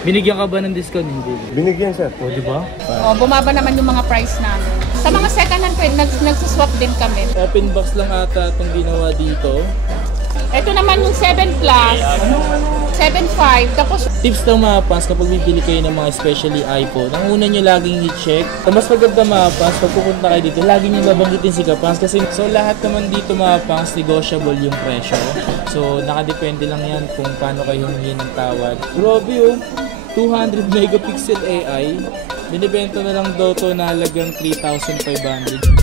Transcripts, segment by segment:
Binigyan ka ba ng discount? Hindi. Binigyan sir. O, di ba? O, bumaba naman yung mga price namin. Sa mga second hand, nagsuswap din kami. Open box lang ata itong ginawa dito. Ito naman yung 7 Plus, 7.5, tapos Tips ng mga pants kapag bibili kayo ng mga especially iPhone, ang una nyo laging i-check. Mas maganda mga pants, pag pupunta kayo dito, lagi nyo babanggitin si Kapans kasi so lahat naman dito mga pants, negotiable yung presyo. So nakadepende lang yan kung paano kayo humingi ng tawad. Grabe oh, 200 megapixel AI, binibenta na lang daw to na halagang 3,500.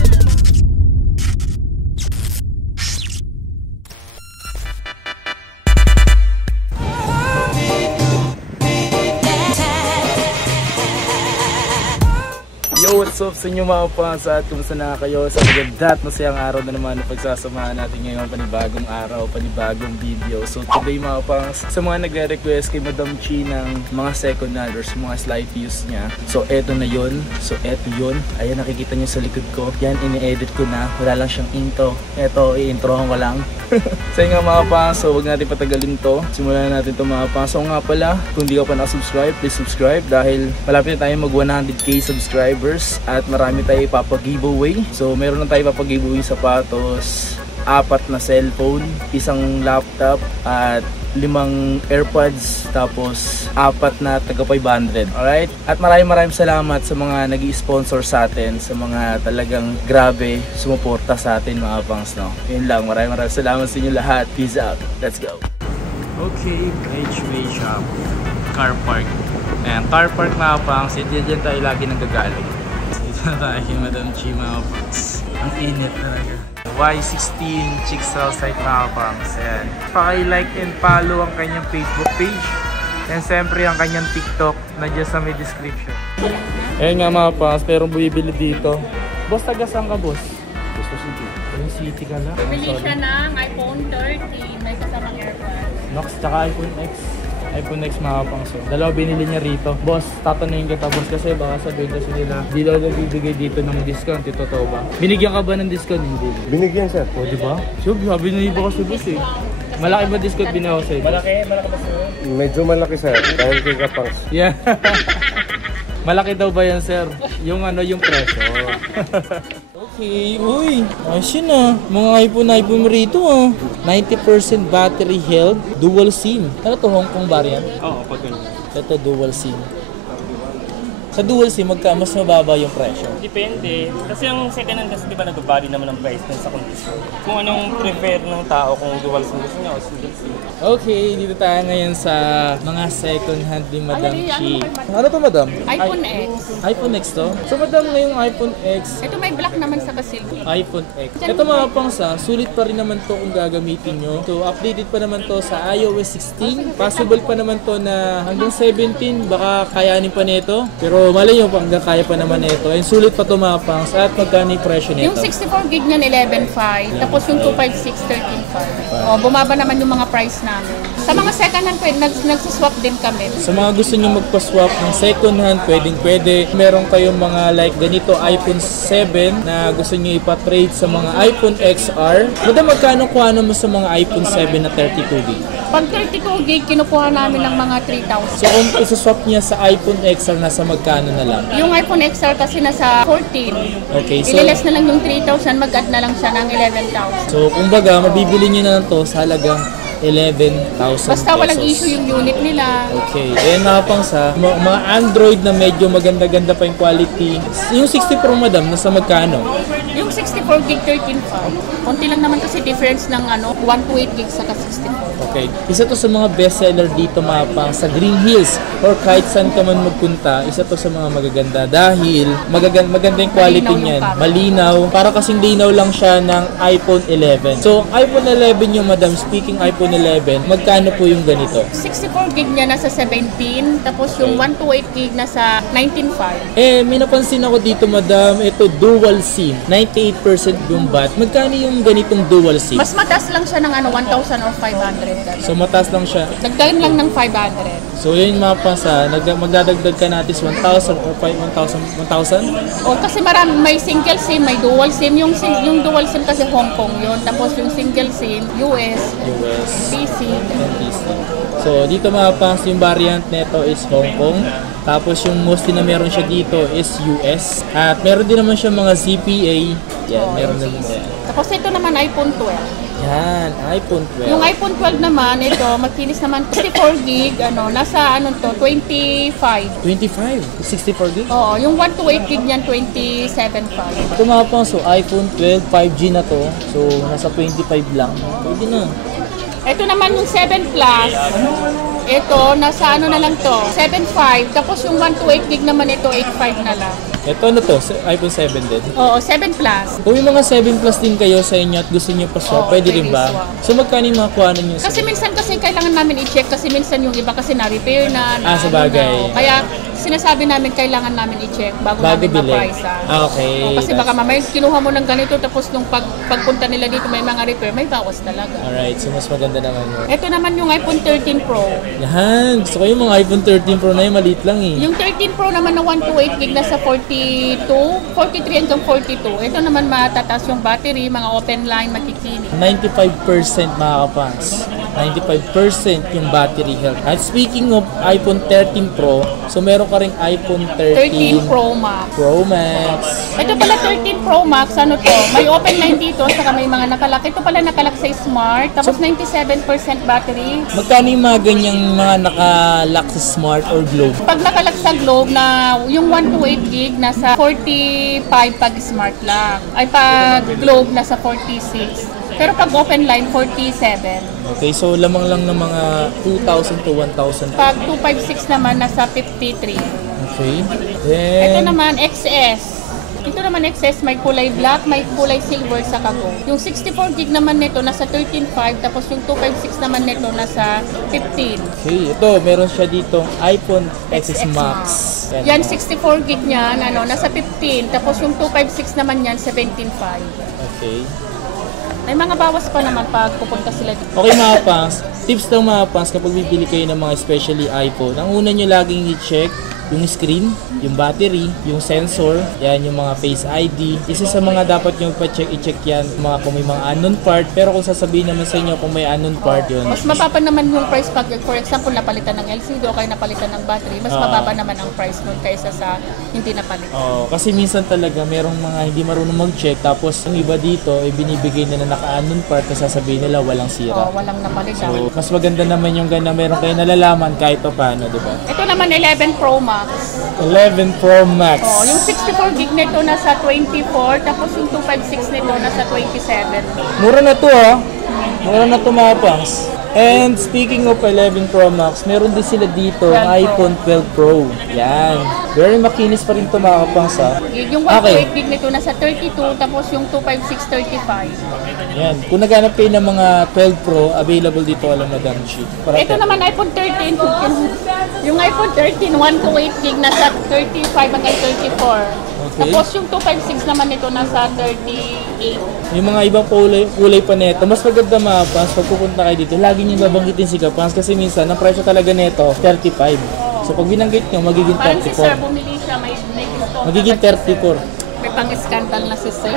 Yo, what's up sa inyo mga pants at kumusta na kayo sa maganda at masayang araw na naman na pagsasamahan natin ngayon, panibagong araw, panibagong video. So today mga pants, sa mga nagre-request kay Madam Chi ng mga second hand or mga slight views niya, so eto na yun, so eto yun, ayan nakikita niyo sa likod ko, yan ini-edit ko na, wala lang siyang intro, eto i-introhan ko lang. So yun nga mga pants, so huwag natin patagalin to, simulan na natin to mga pants. So nga pala, kung di ka pa nakasubscribe, please subscribe dahil malapit na tayo mag 100k subscribers at marami tayo ipapag-giveaway. So meron na tayo ipapag-giveaway sapatos, 4 na cellphone, 1 laptop at 5 AirPods, tapos 4 na taga 500. Alright? At maraming salamat sa mga nag-i-sponsor sa atin, sa mga talagang grabe sumuporta sa atin mga pangs, no? Yun lang, maraming salamat sa inyo lahat. Peace out. Let's go. Okay, HWay Shop. Car park. Ayan, car park mga pangs. Diyan tayo lagi nanggagaling. Dito na tayo kay Madam Chi mga pangs. Ang init talaga. Y16 Chicksell site mga pangs. Ayan. Paki-like and follow ang kanyang Facebook page. And siyempre ang kanyang TikTok na dyan sa may description. Ayan nga mga pangs, pero bumibili dito. Boss, taga saan ka boss? Gusto City. Yung City ka na? bumili siya ng iPhone 13, may kasamang AirPods. Nox tsaka iPhone X. iPhone X mga pang so. Dalawa binili niya rito. Boss, tatanungin kita boss kasi baka sabihin kasi nila di daw nagbibigay dito ng discount. Ito totoo ba? Binigyan ka ba ng discount? Hindi. Binigyan sir. O diba? Sure, sabi na iba kasi boss eh. Malaki ba discount binawa sa'yo? Malaki ba sa'yo? Medyo malaki sir. Dahil kay Kapans. Yeah. Malaki daw ba yan sir? Yung ano, yung presyo. Okay, uy, ayos yun ah. Mga iPhone mo rito ah. 90% battery health, dual SIM. Ano to, Hong Kong variant? Oo, pag ganun. Ito, dual SIM. Sa dual SIM, mas mababa yung presyo? Depende. Kasi ang second hand kasi di ba nag-vary naman ang price dun sa condition. Kung anong prefer ng tao, kung dual SIM gusto niya o single SIM. Okay, dito tayo ngayon sa mga second hand ni Madam Chi. Ano to Madam? iPhone X. iPhone X to? So Madam, ngayong iPhone X, Ito may black naman sa silver. iPhone X. Ito mga pangsa, sulit pa rin naman to kung gagamitin nyo. So updated pa naman to sa iOS 16. Possible pa naman to na hanggang 17, baka kayanin pa nito. Pero mali nyo, hanggang kaya pa naman nito. And sulit pa to mga pangsa. At magkano yung presyo nito? Yung 64 gig niyan 11.5, tapos yung 256 13.5. O, bumaba naman yung mga price namin. Sa mga second hand, nagsuswap din kami. Sa mga gusto nyo magpa-swap ng second hand, pwede. Meron kayong mga like ganito iPhone 7 na gusto nyo ipa-trade sa mga iPhone XR. Madam, magkano kuha mo sa mga iPhone 7 na 32 gig? Pag 32 gig, kinukuha namin ng mga 3,000. So kung isa-swap niya sa iPhone XR, nasa magkano na lang? Yung iPhone XR kasi nasa 14. Okay, so Ililes na lang yung 3,000, mag-add na lang siya ng 11,000. so kumbaga, mabibili nyo na lang to sa halagang 11,000 Basta walang pesos. issue yung unit nila. Okay, and mga pang sa mga Android na medyo maganda-ganda pa yung quality. Yung 60 Pro Madam, nasa magkano? Yung 64 gig 13.5. Konti lang naman kasi difference ng 128 gig sa 64. Okay, isa to sa mga bestseller dito mga pang sa Green Hills or kahit saan ka man magpunta, isa to sa mga magaganda dahil maganda yung quality Malinaw yung niyan. camera. Malinaw, para kasing linaw lang siya ng iPhone 11. So, iPhone 11 yung Madam, speaking iPhone 11, magkano po yung ganito? 64 gig niya nasa 17, tapos yung 128 gig nasa 19.5. Eh, may napansin ako dito Madam, ito dual SIM, 98% yung bat. Magkano yung ganitong dual SIM? Mas mataas lang siya ng 1,000 or 500. So, mataas lang siya. Dagdagan lang ng 500. So, yun yung mga pansa, magdadagdag ka natin 1,000 or 1,000? O kasi may single SIM, may dual SIM. Yung dual SIM kasi Hong Kong yun. Tapos yung single SIM, US, US, PC. and DC. So dito mga pangs, yung variant nito is Hong Kong. Tapos yung mostly na meron siya dito is US. At meron din naman siya mga ZPA. Yan, meron din yan. Tapos ito naman iPhone 12. Yan, iPhone 12. Yung iPhone 12 naman, ito, makinis naman, 64 gig, nasa 25. 25? 64 gig? Oo, yung 128 gig niyan, 27.5. Ito mga pang, so iPhone 12, 5G na to. So nasa 25 lang. Pwede na. Ito naman yung 7 Plus. Ito, nasa na lang to, 7.5. Tapos yung 128 gig naman ito, 8.5 na lang. Ito ano to? iPhone 7 din? Oo, 7 Plus. Kung yung mga 7 Plus din kayo sa inyo at gusto nyo pa swap, Oo, pwede rin ba? swap. So magkano yung mga kuhanan nyo? Kasi minsan kailangan namin i-check kasi minsan yung iba kasi na-repair na. Sa bagay. Kaya sinasabi namin kailangan namin i-check bago namin bili. ma-price. Okay. Kasi baka mamaya kinuha mo ng ganito tapos nung pagpunta nila dito may mga repair, may bawas talaga. Alright, so mas maganda naman yun. Ito naman yung iPhone 13 Pro. Yan, gusto ko yung mga iPhone 13 Pro na yung maliit lang eh. Yung 13 Pro naman na 128 gig na sa 42, 43 hanggang 42. Ito naman matataas yung battery, mga open line, makikinig. 95% mga kapangs. 95% yung battery health. At speaking of iPhone 13 Pro, so meron ka ring iPhone 13 Pro Max. Pro Max. Ito pala 13 Pro Max, ano to? May open line dito, saka may mga nakalak. Ito pala nakalak sa Smart, tapos 97% battery. Magkano yung mga ganyang mga nakalock sa Smart or Globe? Pag nakalak sa Globe na yung 128 gig nasa 45 pag Smart lang. Ay pag Globe nasa 46. Pero pag open line 47. Okay, so lamang lang ng mga 2,000 to 1,000. Pag 256 naman nasa 53. Okay. Ito Then, naman XS. Ito naman XS may kulay black, may kulay silver sa kago. Yung 64 gig naman nito nasa 13.5 tapos yung 256 naman nito nasa 15. okay, ito meron siya dito iPhone XS Max. Yan 64 gig niyan nasa 15 tapos yung 256 naman yan 17.5. Okay. May mga bawas pa naman pag pupunta sila dito. Okay mga pangs, tips lang mga pangs kapag bibili kayo ng mga especially iPhone. Ang una nyo laging i-check yung screen, yung battery, yung sensor, yan yung mga Face ID. Isa sa mga dapat nyo pa-check, i-check yan mga kung may mga unknown part. Pero kung sasabihin naman sa inyo kung may unknown part yun. Mas mababa naman yung price pag, for example, napalitan ng LCD o kaya napalitan ng battery. Mas mababa naman ang price nun kaysa sa hindi napalitan. Kasi minsan talaga merong mga hindi marunong mag-check tapos yung iba dito ay binibigay nila naka-unknown part na sasabihin nila walang sira. Walang napalitan. So, mas maganda naman yung gana meron kayo nalalaman kahit pa paano, di ba? Ito naman 11 Pro Max. 11 Pro Max. Yung 64 gig nito nasa 24, tapos yung 256 nito nasa 27. Mura na to Mura na to mga pangs. And speaking of 11 Pro Max, meron din sila dito ng iPhone 12 Pro. Yan. Very makinis pa rin ito mga kapangs Yung 128 gig nito nasa 32, tapos yung 256 35. Yan. Kung naghanap kayo ng mga 12 Pro, available dito alam Madam Chi. Ito naman iPhone 13. Yung iPhone 13, 128 gig nasa 35 hanggang 34. Okay. Tapos yung 256 naman nito nasa 38. Yung mga ibang kulay pa neto, mas maganda mga pangs pag pupunta kayo dito. Lagi nyo babanggitin si Kapangs kasi minsan ang presyo talaga neto 35. So pag binanggit nyo, magiging Parang si Sir 34. bumili siya, may gusto. Magiging 34. May pang-scandal na si Sir.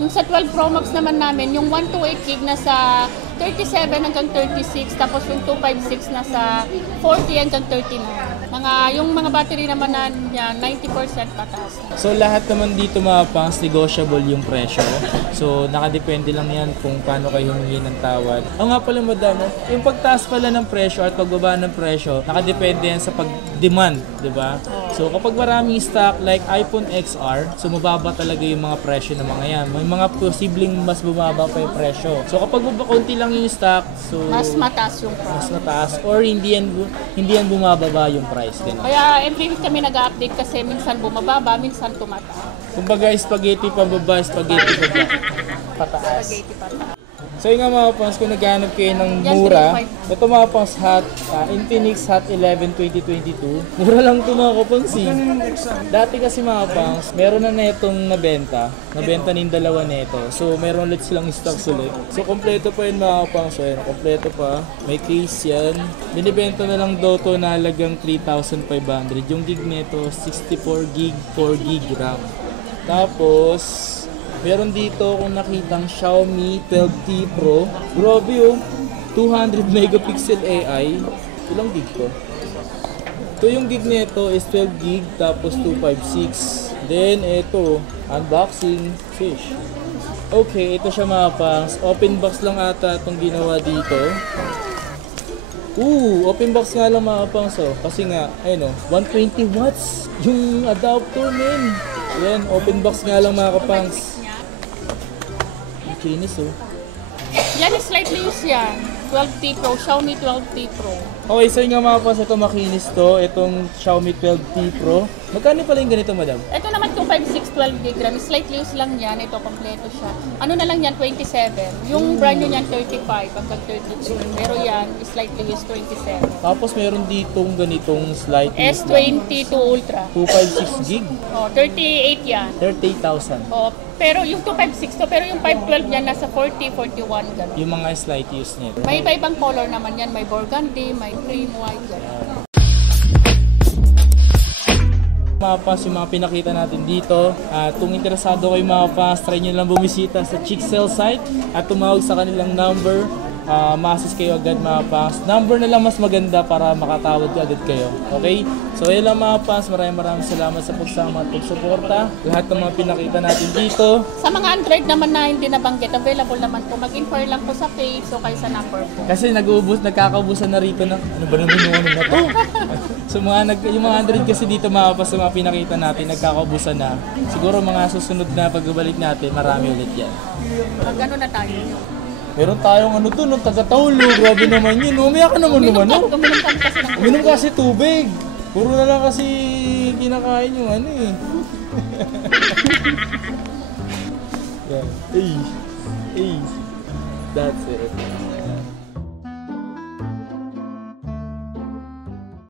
Yung sa 12 Pro Max naman namin, yung 128 gig nasa 37 hanggang 36, tapos yung 256 nasa 40 hanggang 39. Yung mga battery naman na niya, 90% pataas. So lahat naman dito mga pangs negotiable yung presyo. So nakadepende lang yan kung paano kayo humingi ng tawad. Nga pala madam, yung pagtaas pala ng presyo at pagbaba ng presyo, nakadepende yan sa pag-demand, di ba? So kapag maraming stock like iPhone XR, so mababa talaga yung mga presyo ng mga yan. May mga posibleng mas bumaba pa yung presyo. So kapag konti lang yung stock, so Mas mataas yung price. mas mataas or hindi yan bumababa yung price. Ganun. Kaya every week kami nag-update kasi minsan bumababa, minsan tumataas. Kumbaga spaghetti pababa, spaghetti pataas. Spaghetti pataas. So yun nga mga pangs, kung naghanap kayo ng Yan, mura, 3.5. ito mga pangs Infinix Hot 11 2022. Mura lang ito mga kapangs Dati kasi mga pangs, meron na netong nabenta ng dalawa neto. So meron ulit silang stocks ulit. So kompleto pa yun mga kapangs. So yun, kompleto pa. May case yan. Binibenta na lang daw to na halagang 3,500. Yung gig neto, 64 gig, 4 gig RAM. Tapos, meron dito kung nakitang Xiaomi 12T Pro. Grabe 200 megapixel AI. Ilang gig to? Ito yung gig nito is 12 gig tapos 256. Then ito, unboxing fish. Okay, ito siya mga pangs. Open box lang ata itong ginawa dito. Open box nga lang mga pangs oh. Kasi nga, ayun oh, 120 watts yung adapter men. Ayan, open box nga lang mga kapangs. Ang kinis oh. Yan is slightly used yan. 12T Pro, Xiaomi 12T Pro. Okay, so yung nga mga pangs, ito makinis to. Itong Xiaomi 12T Pro. Magkano pala yung ganito madam? Ito naman 256 12 GB, slightly used lang yan. Ito, kompleto siya. Ano na lang yan, 27. Yung brand new niyan, 35 hanggang 32. Pero yan, slightly used, 27. Tapos meron ditong ganitong slight S22 Ultra. 256 gig. Oh, 38 yan. 38,000. Oh, pero yung 256 to, pero yung 512 yan nasa 40, 41 ganun. Yung mga slight use nito. May iba-ibang color naman yan. May burgundy, may cream, white, ganun. Mga fans, yung mga pinakita natin dito. Kung interesado kayo mga fans, try nyo lang bumisita sa Chicksell site at tumawag sa kanilang number. Ma-assist kayo agad mga fans. Number na lang mas maganda para makatawag agad kayo. Okay? So ayun lang mga fans, maraming salamat sa pagsama at pagsuporta. Lahat ng mga pinakita natin dito. Sa mga Android naman na hindi nabanggit, available naman po. Mag-inquire lang po sa page o kaya sa number po. Kasi nagkakaubusan na rito ng ano ba naman yung ano na to? So yung mga Android kasi dito mga fans, sa mga pinakita natin, nagkakaubusan na. Siguro mga susunod na pagbabalik natin, marami ulit yan. Mag-ano na tayo. Meron tayong ano to, nung taga-Taulo. Grabe naman yun. Umiyak ka naman naman, no? Uminom kami kasi ng Uminom kasi tubig. Puro na lang kasi kinakain yung ano eh. Yan. Ay. That's it.